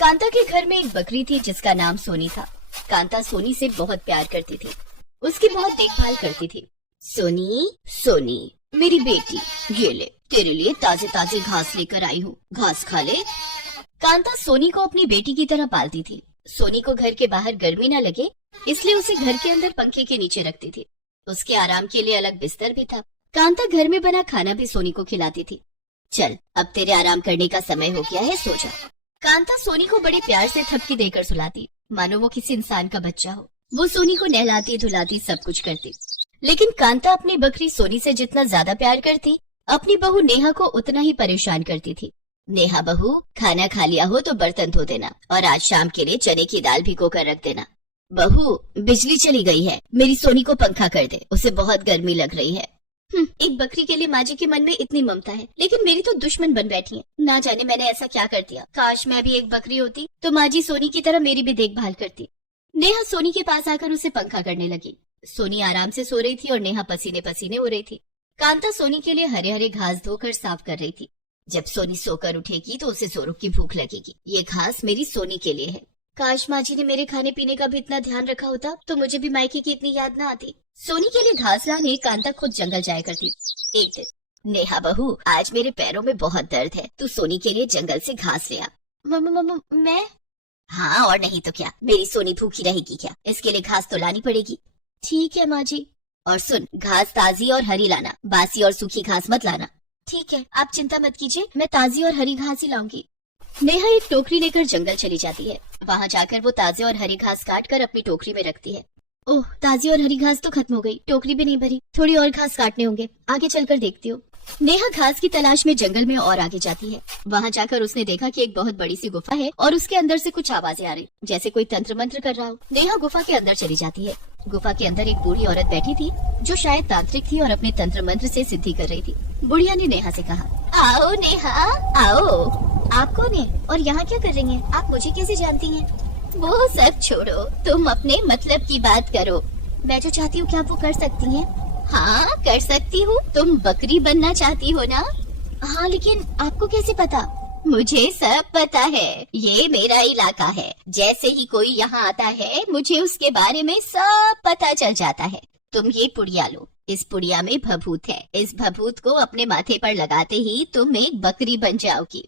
कांता के घर में एक बकरी थी जिसका नाम सोनी था। कांता सोनी से बहुत प्यार करती थी, उसकी बहुत देखभाल करती थी। सोनी, सोनी मेरी बेटी, ये ले तेरे लिए ताजे ताजे घास लेकर आई हूँ, घास खा ले। कांता सोनी को अपनी बेटी की तरह पालती थी। सोनी को घर के बाहर गर्मी न लगे इसलिए उसे घर के अंदर पंखे के नीचे रखती थी। उसके आराम के लिए अलग बिस्तर भी था। कांता घर में बना खाना भी सोनी को खिलाती थी। चल अब तेरे आराम करने का समय हो गया है, सो जा। कांता सोनी को बड़े प्यार से थपकी देकर सुलाती, मानो वो किसी इंसान का बच्चा हो। वो सोनी को नहलाती धुलाती सब कुछ करती। लेकिन कांता अपनी बकरी सोनी से जितना ज्यादा प्यार करती, अपनी बहू नेहा को उतना ही परेशान करती थी। नेहा बहू, खाना खा लिया हो तो बर्तन धो देना और आज शाम के लिए चने की दाल भिगो कर रख देना। बहू, बिजली चली गई है, मेरी सोनी को पंखा कर दे, उसे बहुत गर्मी लग रही है। एक बकरी के लिए माँ जी के मन में इतनी ममता है, लेकिन मेरी तो दुश्मन बन बैठी है। ना जाने मैंने ऐसा क्या कर दिया। काश मैं भी एक बकरी होती तो माँ जी सोनी की तरह मेरी भी देखभाल करती। नेहा सोनी के पास आकर उसे पंखा करने लगी। सोनी आराम से सो रही थी और नेहा पसीने पसीने हो रही थी। कांता सोनी के लिए हरे हरे घास धोकर साफ कर रही थी। जब सोनी सोकर उठेगी तो उसे जोरों की भूख लगेगी। ये घास मेरी सोनी के लिए है। काश माँ जी ने मेरे खाने पीने का भी इतना ध्यान रखा होता तो मुझे भी मायके की इतनी याद न आती। सोनी के लिए घास लाने कांता खुद जंगल जाया करती। एक दिन, नेहा बहू, आज मेरे पैरों में बहुत दर्द है, तू सोनी के लिए जंगल से घास ले आ। मैं? हाँ और नहीं तो क्या, मेरी सोनी भूखी रहेगी क्या, इसके लिए घास तो लानी पड़ेगी। ठीक है माँ जी। और सुन, घास ताजी और हरी लाना, बासी और सूखी घास मत लाना। ठीक है, आप चिंता मत कीजिए, मैं ताजी और हरी घास ही लाऊंगी। नेहा एक टोकरी लेकर जंगल चली जाती है। वहाँ जाकर वो ताजे और हरी घास काट कर अपनी टोकरी में रखती है। ओह, ताजी और हरी घास तो खत्म हो गई, टोकरी भी नहीं भरी, थोड़ी और घास काटने होंगे, आगे चलकर देखती हूँ। नेहा घास की तलाश में जंगल में और आगे जाती है। वहाँ जाकर उसने देखा कि एक बहुत बड़ी सी गुफा है और उसके अंदर से कुछ आवाजें आ रही, जैसे कोई तंत्र मंत्र कर रहा हो। नेहा गुफा के अंदर चली जाती है। गुफा के अंदर एक बूढ़ी औरत बैठी थी जो शायद तांत्रिक थी और अपने तंत्र मंत्र से सिद्धि कर रही थी। बुढ़िया ने नेहा से कहा, आओ नेहा, आओ। आप कौन है और यहाँ क्या कर रही हैं? आप मुझे कैसे जानती हैं? वो सब छोड़ो, तुम अपने मतलब की बात करो। मैं जो चाहती हूँ क्या वो कर सकती हैं? हाँ कर सकती हूँ। तुम बकरी बनना चाहती हो ना? हाँ, लेकिन आपको कैसे पता? मुझे सब पता है, ये मेरा इलाका है। जैसे ही कोई यहाँ आता है मुझे उसके बारे में सब पता चल जाता है। तुम ये पुड़िया लो, इस पुड़िया में भभूत है, इस भभूत को अपने माथे पर लगाते ही तुम एक बकरी बन जाओगी।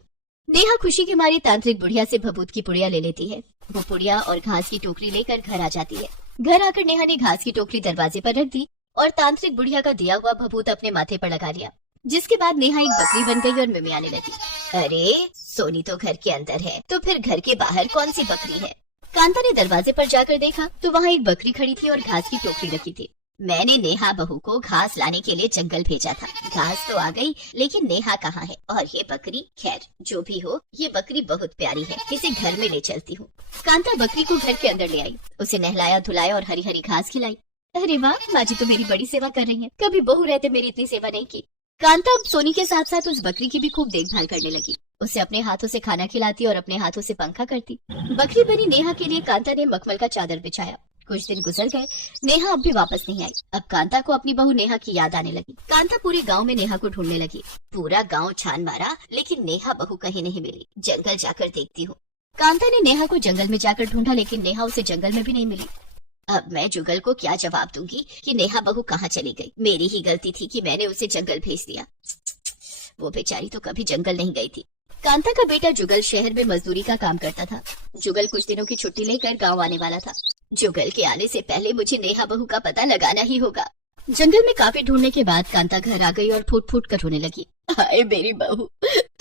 नेहा खुशी की मारी तांत्रिक बुढ़िया से भभूत की पुड़िया ले लेती है। वो पुड़िया और घास की टोकरी लेकर घर आ जाती है। घर आकर नेहा ने घास की टोकरी दरवाजे पर रख दी और तांत्रिक बुढ़िया का दिया हुआ भभूत अपने माथे पर लगा लिया, जिसके बाद नेहा एक बकरी बन गई और मिमियाने लगी। अरे, सोनी तो घर के अंदर है, तो फिर घर के बाहर कौन सी बकरी है? कांता ने दरवाजे पर जाकर देखा तो वहाँ एक बकरी खड़ी थी और घास की टोकरी रखी थी। मैंने नेहा बहू को घास लाने के लिए जंगल भेजा था। घास तो आ गई, लेकिन नेहा कहाँ है? और ये बकरी? खैर जो भी हो, ये बकरी बहुत प्यारी है, इसे घर में ले चलती हूँ। कांता बकरी को घर के अंदर ले आई, उसे नहलाया धुलाया और हरी हरी घास खिलाई। अरे वाह, माँ जी तो मेरी बड़ी सेवा कर रही है, कभी बहू रहते मेरी इतनी सेवा नहीं की। कांता अब सोनी के साथ साथ उस बकरी की भी खूब देखभाल करने लगी। उसे अपने हाथों से खाना खिलाती और अपने हाथों से पंखा करती। बकरी बनी नेहा के लिए कांता ने मखमल का चादर बिछाया। कुछ दिन गुजर गए, नेहा अब भी वापस नहीं आई। अब कांता को अपनी बहू नेहा की याद आने लगी। कांता पूरे गांव में नेहा को ढूंढने लगी। पूरा गांव छान मारा, लेकिन नेहा बहू कहीं नहीं मिली। जंगल जाकर देखती हूँ। कांता ने नेहा को जंगल में जाकर ढूंढा, लेकिन नेहा उसे जंगल में भी नहीं मिली। अब मैं जुगल को क्या जवाब दूंगी कि नेहा बहू कहाँ चली गई? मेरी ही गलती थी कि मैंने उसे जंगल भेज दिया। वो बेचारी तो कभी जंगल नहीं गई थी। कांता का बेटा जुगल शहर में मजदूरी का काम करता था। जुगल कुछ दिनों की छुट्टी लेकर गांव आने वाला था। जुगल के आने से पहले मुझे नेहा बहू का पता लगाना ही होगा। जंगल में काफी ढूंढने के बाद कांता घर आ गई और फूट फूट कर रोने लगी। हाय मेरी बहू,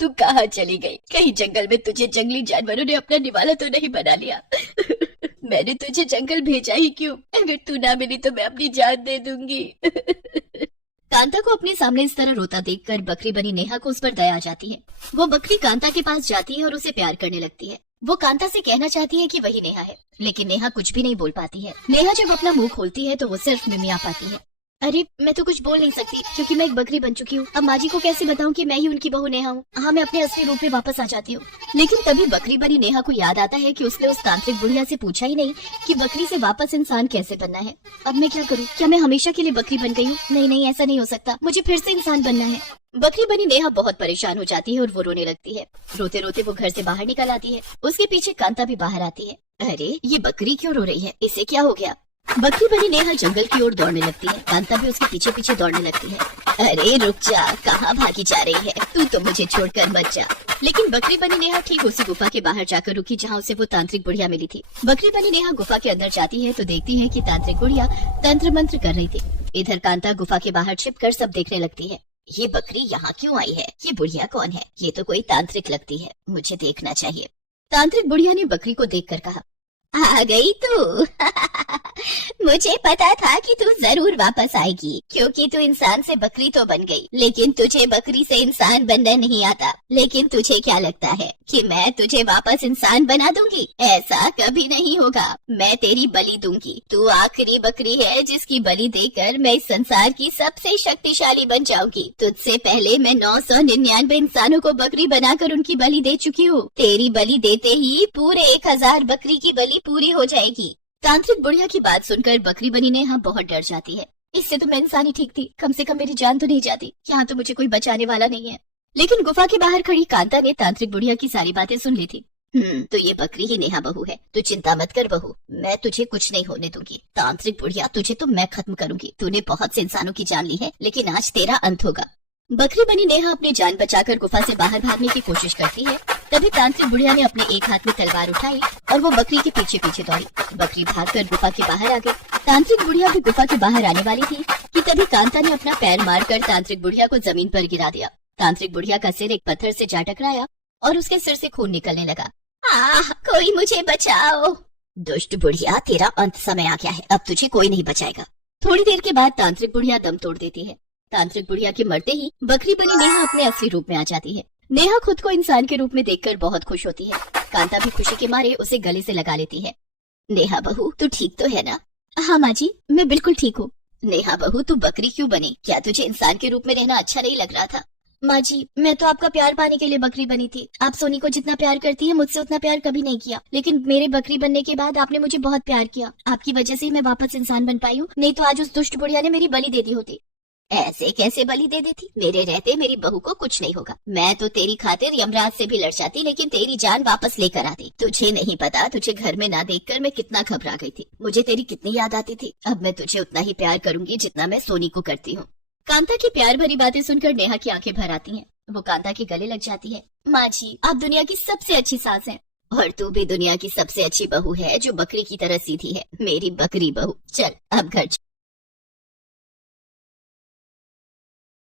तू कहाँ चली गई? कहीं जंगल में तुझे जंगली जानवरों ने अपना निवाला तो नहीं बना लिया? मैंने तुझे जंगल भेजा ही क्यों? अगर तू ना मिली तो मैं अपनी जान दे दूंगी। कांता को अपने सामने इस तरह रोता देखकर बकरी बनी नेहा को उस पर दया आ जाती है। वो बकरी कांता के पास जाती है और उसे प्यार करने लगती है। वो कांता से कहना चाहती है कि वही नेहा है, लेकिन नेहा कुछ भी नहीं बोल पाती है। नेहा जब अपना मुंह खोलती है तो वो सिर्फ मिमिया पाती है। अरे मैं तो कुछ बोल नहीं सकती क्योंकि मैं एक बकरी बन चुकी हूँ। अब माँ जी को कैसे बताऊँ कि मैं ही उनकी बहू नेहा हूँ। हाँ, मैं अपने असली रूप में वापस आ जाती हूँ। लेकिन तभी बकरी बनी नेहा को याद आता है कि उसने उस तांत्रिक बुढ़िया से पूछा ही नहीं कि बकरी से वापस इंसान कैसे बनना है। अब मैं क्या करूँ? क्या मैं हमेशा के लिए बकरी बन गई हूँ? नहीं नहीं, ऐसा नहीं हो सकता, मुझे फिर से इंसान बनना है। बकरी बनी नेहा बहुत परेशान हो जाती है और वो रोने लगती है। रोते रोते वो घर से बाहर निकल आती है। उसके पीछे कांता भी बाहर आती है। अरे ये बकरी क्यों रो रही है? इसे क्या हो गया? बकरी बनी नेहा जंगल की ओर दौड़ने लगती है। कांता भी उसके पीछे पीछे दौड़ने लगती है। अरे रुक जा, कहाँ भागी जा रही है? तू तो मुझे छोड़कर मत जा। लेकिन बकरी बनी नेहा ठीक उसी गुफा के बाहर जाकर रुकी जहाँ उसे वो तांत्रिक बुढ़िया मिली थी। बकरी बनी नेहा गुफा के अंदर जाती है तो देखती है कि तांत्रिक बुढ़िया तंत्र मंत्र कर रही थी। इधर कांता गुफा के बाहर छिपकर सब देखने लगती है। ये बकरी यहाँ क्यों आई है? ये बुढ़िया कौन है? ये तो कोई तांत्रिक लगती है, मुझे देखना चाहिए। तांत्रिक बुढ़िया ने बकरी को देखकर कहा, आ गई तू। मुझे पता था कि तू जरूर वापस आएगी क्योंकि तू इंसान से बकरी तो बन गई, लेकिन तुझे बकरी से इंसान बनना नहीं आता। लेकिन तुझे क्या लगता है कि मैं तुझे वापस इंसान बना दूंगी? ऐसा कभी नहीं होगा। मैं तेरी बलि दूंगी। तू आखिरी बकरी है जिसकी बलि देकर मैं इस संसार की सबसे शक्तिशाली बन जाऊंगी। तुझसे पहले मैं 999 इंसानों को बकरी बनाकर उनकी बलि दे चुकी हूँ। तेरी बलि देते ही पूरे 1000 बकरी की बलि पूरी हो जाएगी। तांत्रिक बुढ़िया की बात सुनकर बकरी बनी नेहा बहुत डर जाती है। इससे तो मैं इंसान ही ठीक थी, कम से कम मेरी जान तो नहीं जाती। यहाँ तो मुझे कोई बचाने वाला नहीं है। लेकिन गुफा के बाहर खड़ी कांता ने तांत्रिक बुढ़िया की सारी बातें सुन ली थी। तो ये बकरी ही नेहा बहू है। तू चिंता मत कर बहू, मैं तुझे कुछ नहीं होने दूंगी। तांत्रिक बुढ़िया, तुझे तो मैं खत्म करूंगी। तूने बहुत से इंसानों की जान ली है, लेकिन आज तेरा अंत होगा। बकरी बनी नेहा अपनी जान बचाकर गुफा से बाहर भागने की कोशिश करती है। तभी तांत्रिक बुढ़िया ने अपने एक हाथ में तलवार उठाई और वो बकरी के पीछे पीछे दौड़ी। बकरी भागकर गुफा के बाहर आ गई। तांत्रिक बुढ़िया भी गुफा के बाहर आने वाली थी कि तभी कांता ने अपना पैर मारकर तांत्रिक बुढ़िया को जमीन पर गिरा दिया। तांत्रिक बुढ़िया का सिर एक पत्थर से जा टकराया और उसके सिर से खून निकलने लगा। कोई मुझे बचाओ। दुष्ट बुढ़िया, तेरा अंत समय आ गया है, अब तुझे कोई नहीं बचाएगा। थोड़ी देर के बाद तांत्रिक बुढ़िया दम तोड़ देती है। तांत्रिक बुढ़िया के मरते ही बकरी बनी नेहा अपने असली रूप में आ जाती है। नेहा खुद को इंसान के रूप में देखकर बहुत खुश होती है। कांता भी खुशी के मारे उसे गले से लगा लेती है। नेहा बहू, तू ठीक तो है ना? हाँ माँ जी, मैं बिल्कुल ठीक हूँ। नेहा बहू, तू बकरी क्यों बनी? क्या तुझे इंसान के रूप में रहना अच्छा नहीं लग रहा था? माँ जी, मैं तो आपका प्यार पाने के लिए बकरी बनी थी। आप सोनी को जितना प्यार करती है, मुझसे उतना प्यार कभी नहीं किया। लेकिन मेरे बकरी बनने के बाद आपने मुझे बहुत प्यार किया। आपकी वजह से ही मैं वापस इंसान बन पाई हूँ, नहीं तो आज उस दुष्ट बुढ़िया ने मेरी बलि दे दी होती। ऐसे कैसे बलि दे देती? मेरे रहते मेरी बहू को कुछ नहीं होगा। मैं तो तेरी खातिर यमराज से भी लड़ जाती, लेकिन तेरी जान वापस लेकर आती। तुझे नहीं पता, तुझे घर में ना देखकर मैं कितना घबरा गई थी। मुझे तेरी कितनी याद आती थी। अब मैं तुझे उतना ही प्यार करूंगी जितना मैं सोनी को करती हूँ। कांता की प्यार भरी बातें सुनकर नेहा की आंखें भर आती हैं। वो कांता के गले लग जाती है। माँ जी, आप दुनिया की सबसे अच्छी सास हैं। और तू भी दुनिया की सबसे अच्छी बहू है जो बकरी की तरह सीधी है। मेरी बकरी बहू, चल अब घर